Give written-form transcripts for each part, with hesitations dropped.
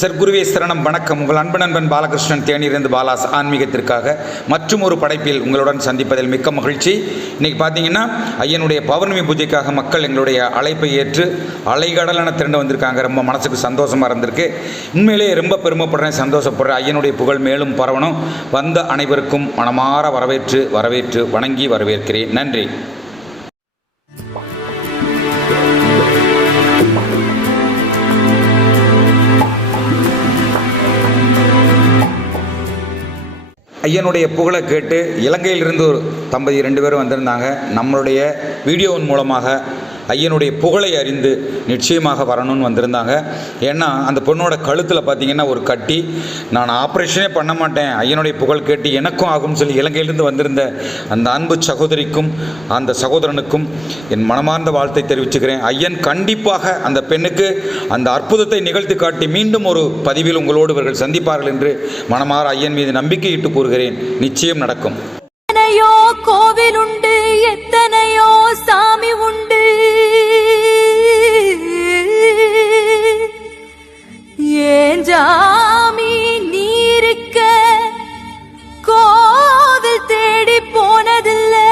சர்க்குருவே சரணம். வணக்கம். உங்கள் அன்பு நண்பன் பாலகிருஷ்ணன், தேனியிலிருந்து பாலாஸ் ஆன்மீகத்திற்காக மற்றும் ஒரு படைப்பில் உங்களுடன் சந்திப்பதில் மிக்க மகிழ்ச்சி. இன்றைக்கி பார்த்தீங்கன்னா ஐயனுடைய பௌர்ணமி பூஜைக்காக மக்கள் எங்களுடைய அழைப்பை ஏற்று அலைகடலான திரண்டு வந்திருக்காங்க. ரொம்ப மனசுக்கு சந்தோஷமாக இருந்திருக்கு. உண்மையிலே ரொம்ப பெருமைப்படுறேன், சந்தோஷப்படுறேன். ஐயனுடைய புகழ் மேலும் பரவணும். வந்த அனைவருக்கும் மனமாற வரவேற்று வணங்கி வரவேற்கிறேன். நன்றி. ஐயனுடைய புகழை கேட்டு இலங்கையிலிருந்து ஒரு தம்பதி 2 பேரும் வந்திருந்தாங்க. நம்மளுடைய வீடியோவின் மூலமாக ஐயனுடைய புகழை அறிந்து நிச்சயமாக வரணும்னு வந்திருந்தாங்க. ஏன்னா அந்த பொண்ணோட கழுத்தில் பார்த்திங்கன்னா ஒரு கட்டி, நான் ஆப்ரேஷனே பண்ண மாட்டேன், ஐயனுடைய புகழ் கேட்டு எனக்கும் ஆகும்னு சொல்லி இலங்கையிலிருந்து வந்திருந்த அந்த அன்பு சகோதரிக்கும் அந்த சகோதரனுக்கும் என் மனமார்ந்த வாழ்த்தை தெரிவிச்சுக்கிறேன். ஐயன் கண்டிப்பாக அந்த பெண்ணுக்கு அந்த அற்புதத்தை நிகழ்த்தி காட்டி மீண்டும் ஒரு பதிவில் உங்களோடு இவர்கள் சந்திப்பார்கள் என்று மனமாற ஐயன் மீது நம்பிக்கையிட்டு கூறுகிறேன். நிச்சயம் நடக்கும். எத்தனையோ கோவில் உண்டு, எத்தனையோ சாமி உண்டு, ஏன் ஜாமி நீருக்க கோவில் தேடி போனதில்லை.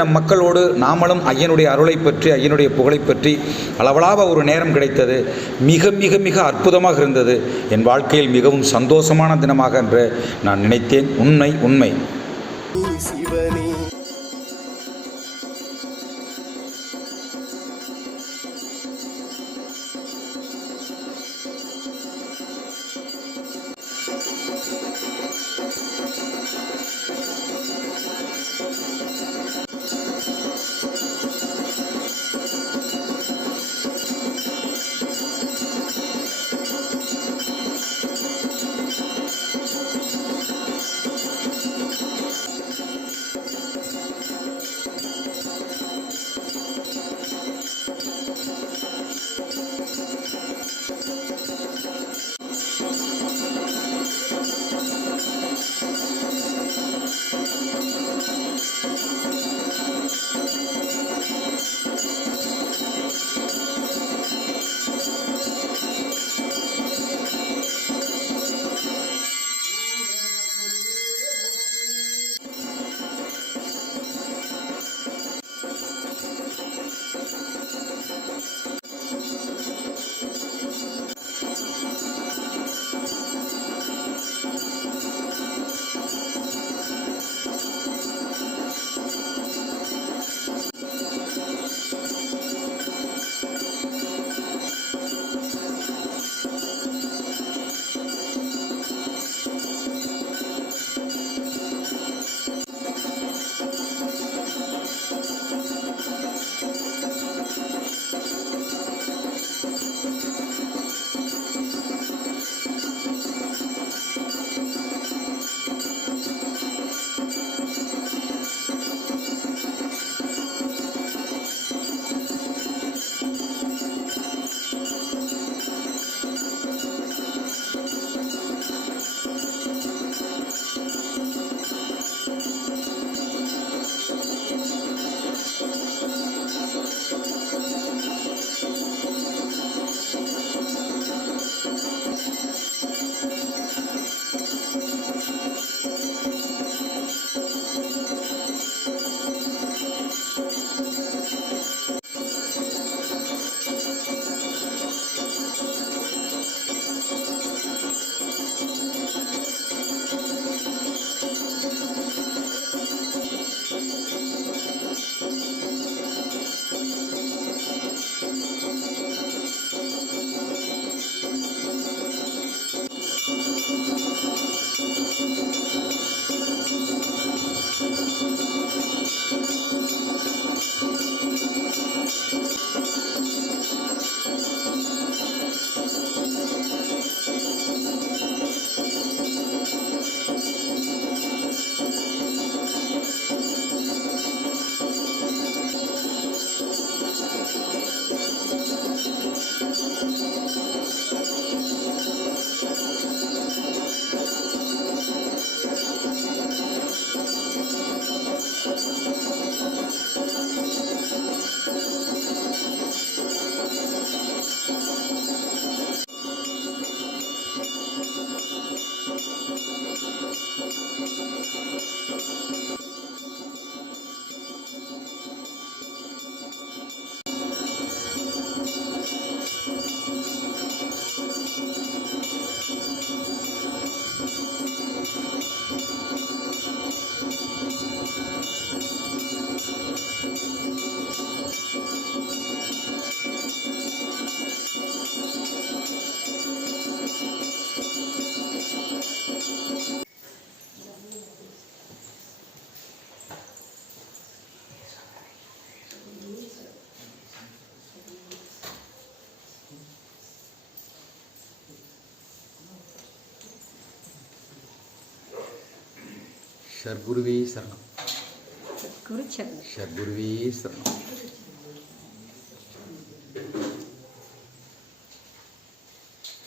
நம் மக்களோடு நாமளும் ஐயனுடைய அருளை பற்றி ஐயனுடைய புகழை பற்றி அளவலாக ஒரு நேரம் கிடைத்தது. மிக மிக மிக அற்புதமாக இருந்தது. என் வாழ்க்கையில் மிகவும் சந்தோஷமான தினமாக என்று நான் நினைத்தேன். உண்மை. சிவனே சர்க்குருவே சரணம். சத்குரு சர்க்குருவே சரணம்.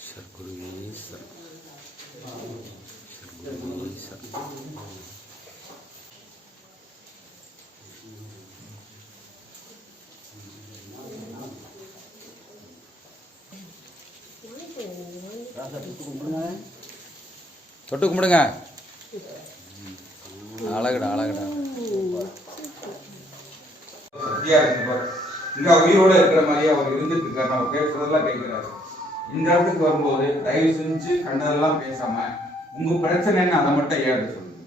சர்க்குருவே சரணம். சர்க்குருவே சரணம். தொட்டு கும்பிடுங்க. அழகுடா அழகுடா. சக்தியா இருக்கு. இங்க உயிரோட இருக்கிற மாதிரி அவர் இருந்துட்டு இருக்காரு. அவர் பேசுறதெல்லாம் கேட்கிறாரு. இந்த இடத்துக்கு வரும்போது தயவு செஞ்சு கண்டதெல்லாம் பேசாம உங்க பிரச்சனைன்னு அதை மட்டும் ஏன் சொல்லுங்க.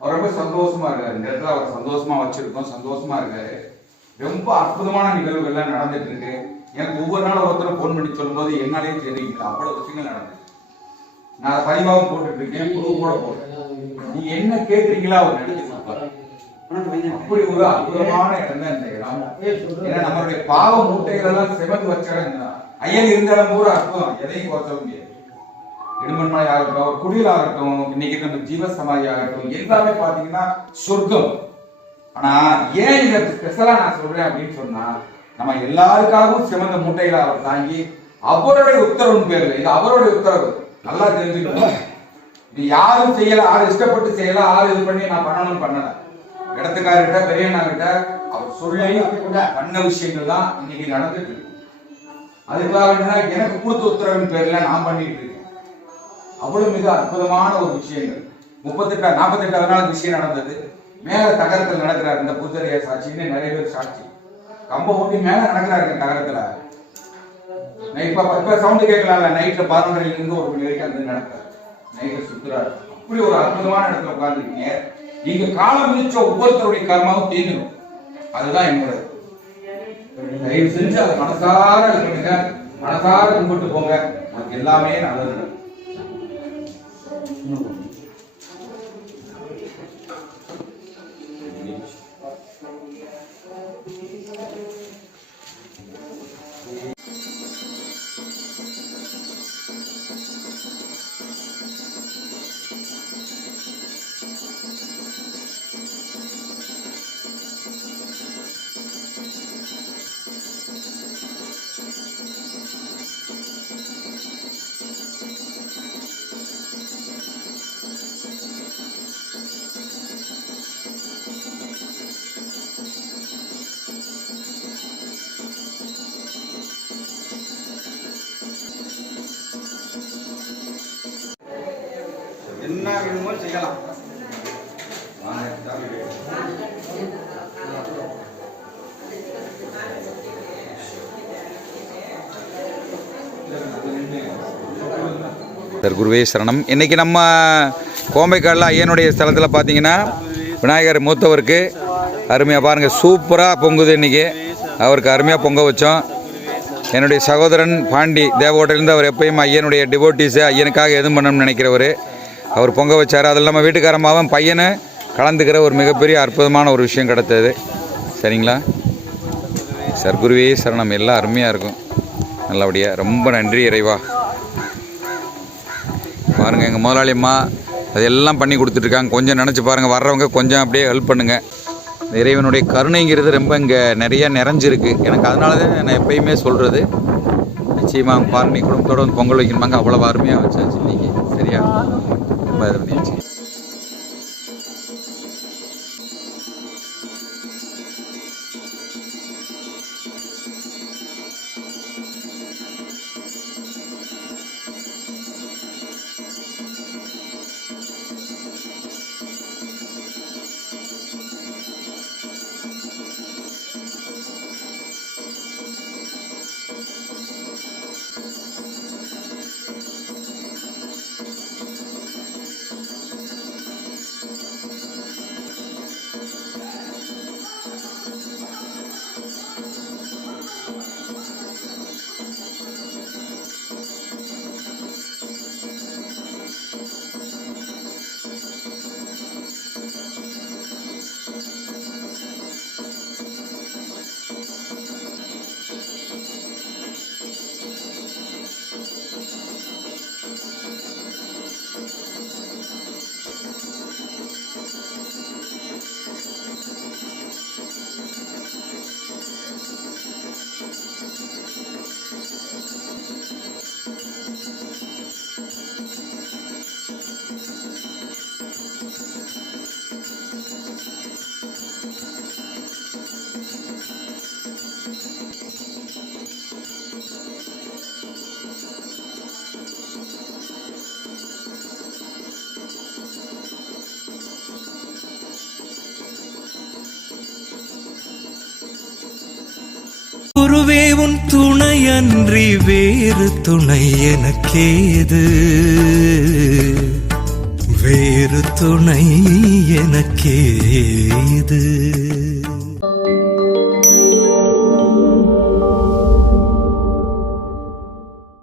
அவர் ரொம்ப சந்தோஷமா இருக்காரு. இந்த இடத்துல அவர் சந்தோஷமா வச்சிருக்கோம், சந்தோஷமா இருக்காரு. ரொம்ப அற்புதமான நிகழ்வுகள்லாம் நடந்துட்டு இருக்கு. எனக்கு ஒவ்வொரு நாளும் ஒருத்தரும் ஃபோன் பண்ணி சொல்லும்போது என்னாலே தெரியுங்களா அவ்வளவு விஷயங்கள் நடந்துச்சு. நான் பதிவாகவும் போட்டுட்டு இருக்கேன், கூட போடுறேன். நீங்க என்ன கேட்குறீங்களா அவர் நடத்தி கொடுப்பாரு. அப்படி ஒரு அற்புதமான இடம் தான் இந்த இடம். ஏன்னா நம்மளுடைய பாவ மூட்டைகள் எல்லாம் செவந்து வச்ச இடம் தான். ஐயன் இருந்த இடம் பூரா அற்புதம், எதையும் குறைச்ச முடியாது. இடுமன்மலை ஆகட்டும், ஒரு குடியில் ஆகட்டும், இன்னைக்கு நம்ம ஜீவ சமாதி ஆகட்டும், எல்லாமே பாத்தீங்கன்னா சொர்க்கம். ஆனா ஏன் இதை ஸ்பெஷலா நான் சொல்றேன் அப்படின்னு சொன்னா, நம்ம எல்லாருக்காகவும் சிவந்த மூட்டைகளை அவர் தாங்கி அவருடைய உத்தரவு பேர்ல, இது அவருடைய உத்தரவு, நல்லா தெரிஞ்சுக்கணும். இது யாரும் செய்யல, யாரும் இஷ்டப்பட்டு செய்யல, யாரும் இது பண்ணி நான் பண்ணணும்னு பண்ணல. இடத்துக்காரர்கிட்ட பெரியண்ணாகிட்ட அவர் சொல்லி பண்ண விஷயங்கள் தான் இன்னைக்கு நடந்துட்டு இருக்கு. அதுக்காக எனக்கு கொடுத்த உத்தரவின் பேர்ல நான் பண்ணிட்டு இருக்கேன். அவ்வளவு மிக அற்புதமான ஒரு விஷயங்கள். 48 நாள் விஷயம் நடந்தது. மேல தகரத்தில் நடக்கிறார் இந்த புத்தரைய சாட்சின்னு நிறைய பேர் சாட்சி. கம்ப ஊட்டி மேல நடக்கிறாரு தகரத்துல. இப்ப சவுண்ட் கேட்கலாம்ல, நைட்ல 11:30 இருந்து 1 மணி வரைக்கும் அந்த நடக்கிறார். நைட்ல சுத்துறாரு. அப்படி ஒரு அற்புதமான இடத்துல உட்கார்ந்துருக்கீங்க. நீங்க காலம் மிச்ச ஒவ்வொருத்தருடைய கர்மாவும் தீர்ந்துடும். அதுதான் என்னோட. தயவு செஞ்சு அதை மனசார பண்ணுங்க, மனசார கும்பிட்டு போங்க. அதுக்கு எல்லாமே நல்லது. என்ன வேணுமோ செய்யலாம். குருவே சரணம். இன்னைக்கு நம்ம கோம்பைக்காலில் ஐயனுடைய ஸ்தலத்தில் பார்த்தீங்கன்னா விநாயகர் மூத்தவருக்கு அருமையாக பாருங்கள், சூப்பராக பொங்குது. இன்றைக்கி அவருக்கு அருமையாக பொங்க வச்சோம். என்னுடைய சகோதரன் பாண்டி தேவோட்டிலேருந்து அவர் எப்பயும் ஐயனுடைய டிவோட்டிஸு, ஐயனுக்காக எதுவும் பண்ணணும்னு நினைக்கிறவர், அவர் பொங்க வச்சார். அது இல்லாமல் வீட்டுக்காரமாவும் பையனை கலந்துக்கிற ஒரு மிகப்பெரிய அற்புதமான ஒரு விஷயம் கிடைத்தது. சரிங்களா? சர்க்குருவே சரணம். எல்லாம் அருமையாக இருக்கும் நல்லபடியாக. ரொம்ப நன்றி இறைவா. பாருங்கள், எங்கள் முதலாளி அம்மா அதெல்லாம் பண்ணி கொடுத்துட்ருக்காங்க. கொஞ்சம் நினச்சி பாருங்கள், வர்றவங்க கொஞ்சம் அப்படியே ஹெல்ப் பண்ணுங்கள். இறைவனுடைய கருணைங்கிறது ரொம்ப இங்கே நிறையா நிறைஞ்சிருக்கு. எனக்கு அதனால தான் நான் எப்பயுமே சொல்கிறது, நிச்சயமாக பாருங்க, குடும்பத்தோடு வந்து பொங்கல் வைக்கணுமாங்க. அவ்வளோ அருமையாக வச்சாச்சு இன்றைக்கி. சரியா? ரொம்ப இது பண்ணியாச்சு. உன் துணையன்றி வேறு துணை எனக்கேது, வேறு துணை எனக்கேது.